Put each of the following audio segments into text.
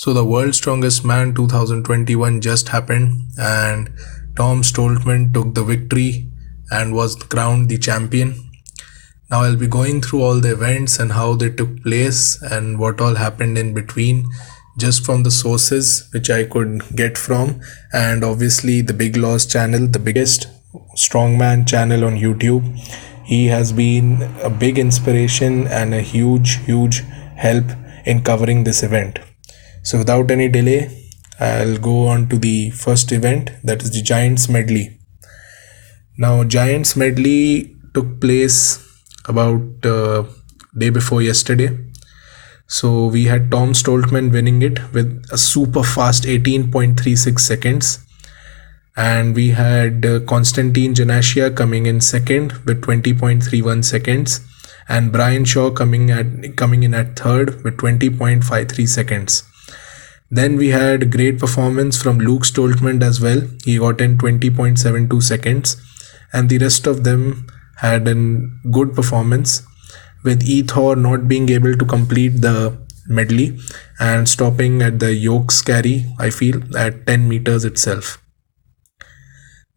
So the World's Strongest Man 2021 just happened and Tom Stoltman took the victory and was crowned the champion. Now I'll be going through all the events and how they took place and what all happened in between, just from the sources which I could get from, and obviously the Big Loss channel, the biggest strongman channel on YouTube. He has been a big inspiration and a huge help in covering this event. So without any delay, I'll go on to the first event, that is the Giants Medley. Now Giants Medley took place about day before yesterday. So we had Tom Stoltman winning it with a super fast 18.36 seconds. And we had Konstantin Janashia coming in second with 20.31 seconds. And Brian Shaw coming in at third with 20.53 seconds. Then we had great performance from Luke Stoltman as well. He got in 20.72 seconds. And the rest of them had a good performance, with Ethor not being able to complete the medley and stopping at the yokes carry, I feel, at 10 meters itself.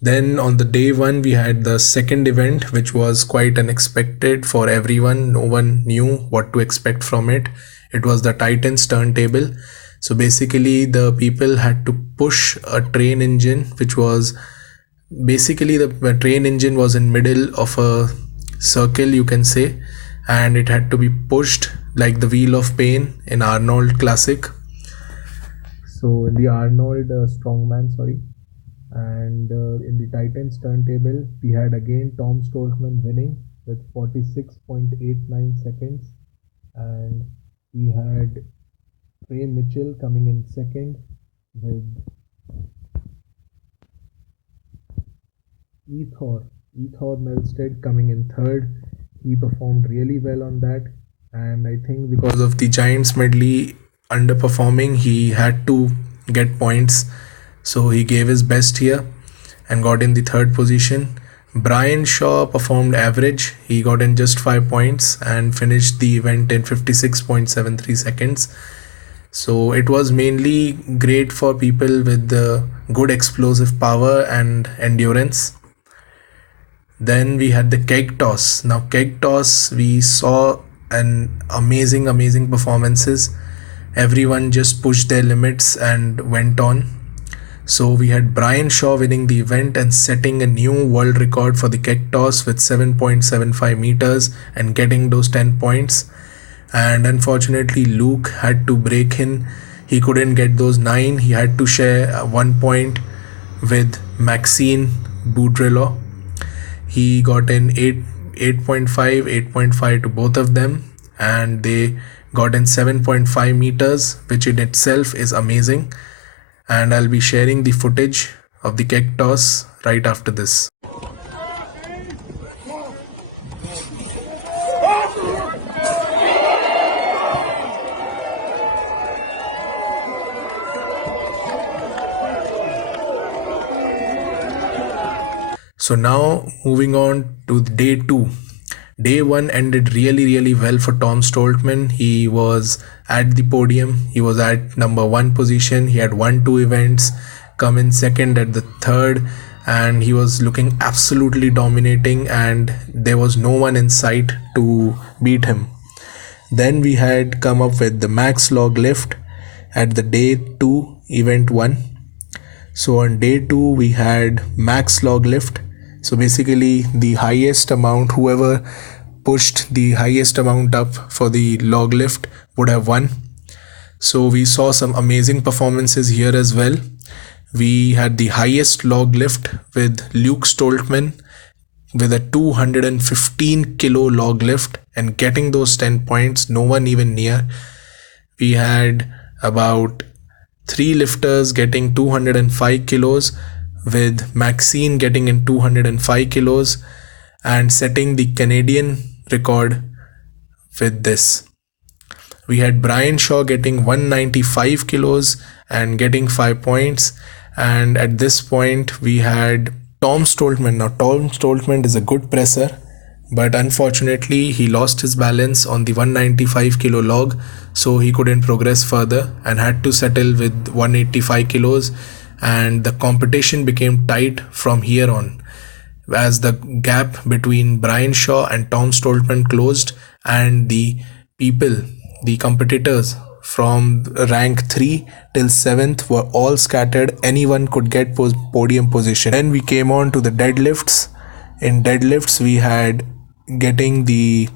Then on the day one, we had the second event, which was quite unexpected for everyone. No one knew what to expect from it. It was the Titans Turntable. So basically the people had to push a train engine, which was basically the train engine was in middle of a circle, you can say, and it had to be pushed like the Wheel of Pain in Arnold classic. So in the Arnold strongman, and in the Titans Turntable, we had again Tom Stoltman winning with 46.89 seconds, and we had Ray Mitchell coming in second with Ethor Melstead coming in third. He performed really well on that, and I think because of the Giants medley underperforming, he had to get points, so he gave his best here and got in the third position. Brian Shaw performed average. He got in just 5 points and finished the event in 56.73 seconds. So it was mainly great for people with the good explosive power and endurance. Then we had the Keg Toss. Now Keg Toss, we saw an amazing performances. Everyone just pushed their limits and went on. So we had Brian Shaw winning the event and setting a new world record for the Keg Toss with 7.75 meters and getting those 10 points. And unfortunately Luke had to break in. He couldn't get those 9. He had to share 1 point with Maxine Boudreau. He got in 8.5 to both of them, and they got in 7.5 meters, which in itself is amazing. And I'll be sharing the footage of the Keg Toss right after this. So now moving on to day 2. Day 1 ended really well for Tom Stoltman. He was at the podium. He was at number 1 position. He had won 2 events, come in second at the third, and he was looking absolutely dominating, and there was no one in sight to beat him. Then we had come up with the max log lift at the day 2 event 1. So on day 2 we had max log lift. So basically the highest amount, whoever pushed the highest amount up for the log lift would have won. So we saw some amazing performances here as well. We had the highest log lift with Luke Stoltman with a 215 kilo log lift and getting those 10 points, no one even near. We had about 3 lifters getting 205 kilos, with Maxine getting in 205 kilos and setting the Canadian record with this. We had Brian Shaw getting 195 kilos and getting 5 points, and at this point we had Tom Stoltman. Now Tom Stoltman is a good presser, but unfortunately he lost his balance on the 195 kilo log, so he couldn't progress further and had to settle with 185 kilos, and the competition became tight from here on as the gap between Brian Shaw and Tom Stoltman closed, and the competitors from rank 3 till 7th were all scattered. Anyone could get podium position. Then we came on to the deadlifts. In deadlifts, we had getting the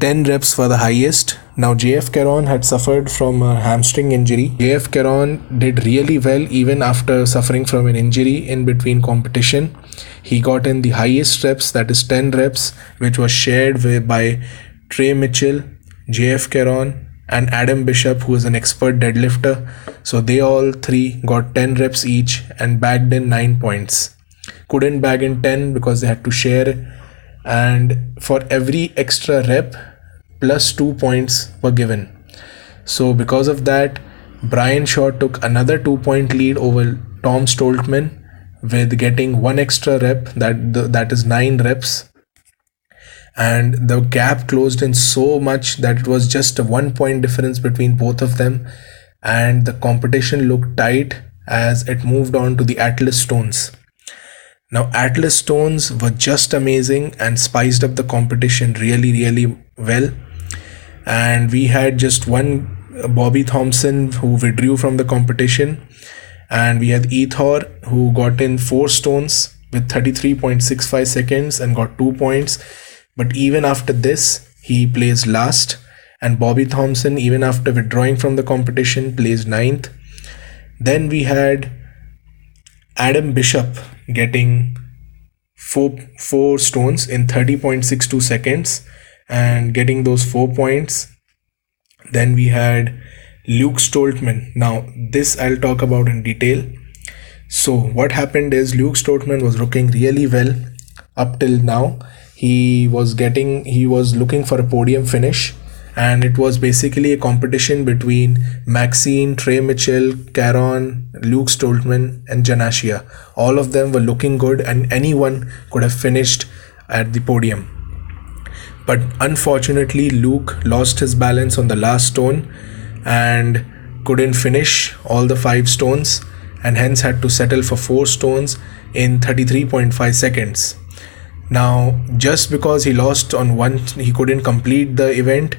10 reps for the highest. Now JF Caron had suffered from a hamstring injury. JF Caron did really well even after suffering from an injury in between competition. He got in the highest reps, that is 10 reps, which was shared by Trey Mitchell, JF Caron, and Adam Bishop, who is an expert deadlifter. So they all three got 10 reps each and bagged in 9 points. Couldn't bag in 10 because they had to share, and for every extra rep plus 2 points were given. So because of that, Brian Shaw took another 2-point lead over Tom Stoltman with getting one extra rep, that is 9 reps, and the gap closed in so much that it was just a 1-point difference between both of them, and the competition looked tight as it moved on to the Atlas Stones. Now Atlas Stones were just amazing and spiced up the competition really well, and we had just one Bobby Thompson who withdrew from the competition, and we had Ethor who got in 4 stones with 33.65 seconds and got 2 points, but even after this he placed last, and Bobby Thompson, even after withdrawing from the competition, placed 9th. Then we had Adam Bishop getting 4 stones in 30.62 seconds and getting those 4 points. Then we had Luke Stoltman. Now this I'll talk about in detail. So what happened is Luke Stoltman was looking really well up till now. He was looking for a podium finish, and it was basically a competition between Maxine, Trey Mitchell, Caron, Luke Stoltman, and Janashia. All of them were looking good, and anyone could have finished at the podium. But unfortunately, Luke lost his balance on the last stone and couldn't finish all the 5 stones, and hence had to settle for 4 stones in 33.5 seconds. Now, just because he lost on one, he couldn't complete the event.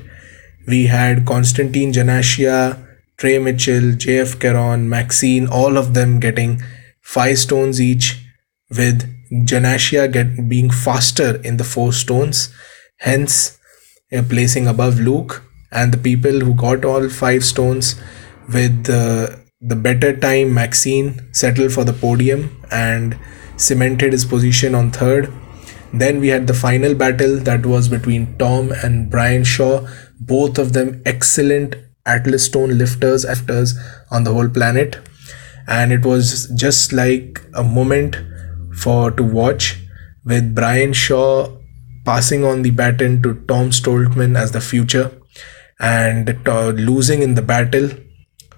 We had Constantine Janashia, Trey Mitchell, JF Caron, Maxine, all of them getting 5 stones each, with Janashia being faster in the 4 stones, hence placing above Luke, and the people who got all 5 stones with the better time, Maxine, settled for the podium and cemented his position on 3rd. Then we had the final battle that was between Tom and Brian Shaw, both of them excellent Atlas Stone lifters on the whole planet, and it was just like a moment to watch, with Brian Shaw passing on the baton to Tom Stoltman as the future, and losing in the battle,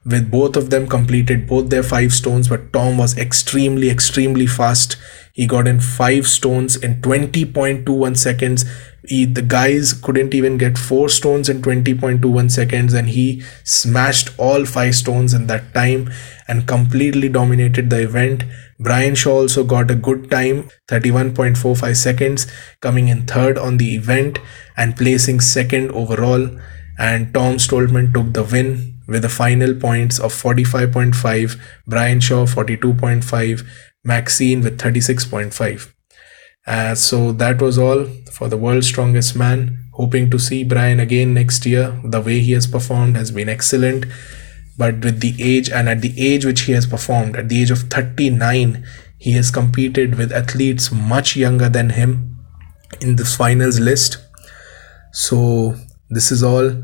with both of them completed both their 5 stones, but Tom was extremely fast. He got in 5 stones in 20.21 seconds. The guys couldn't even get 4 stones in 20.21 seconds, and he smashed all 5 stones in that time and completely dominated the event. Brian Shaw also got a good time, 31.45 seconds, coming in 3rd on the event and placing 2nd overall, and Tom Stoltman took the win with the final points of 45.5, Brian Shaw 42.5, Maxine with 36.5. So that was all for the World's Strongest Man. Hoping to see Brian again next year. The way he has performed has been excellent, but with the age, and at the age which he has performed, at the age of 39, he has competed with athletes much younger than him in this finals list. So this is all.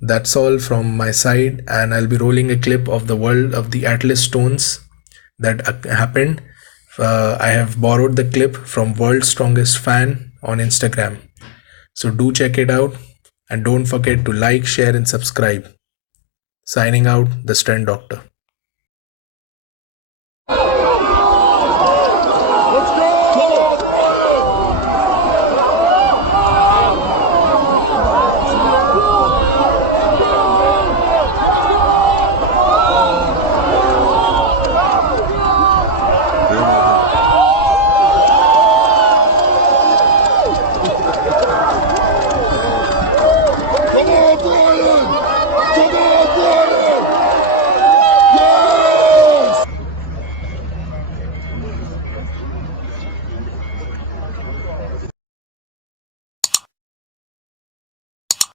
That's all from my side, and I'll be rolling a clip of the world of the Atlas Stones that happened. I have borrowed the clip from World's Strongest Fan on Instagram. So do check it out, and don't forget to like, share, and subscribe. Signing out, the Strength Doctor.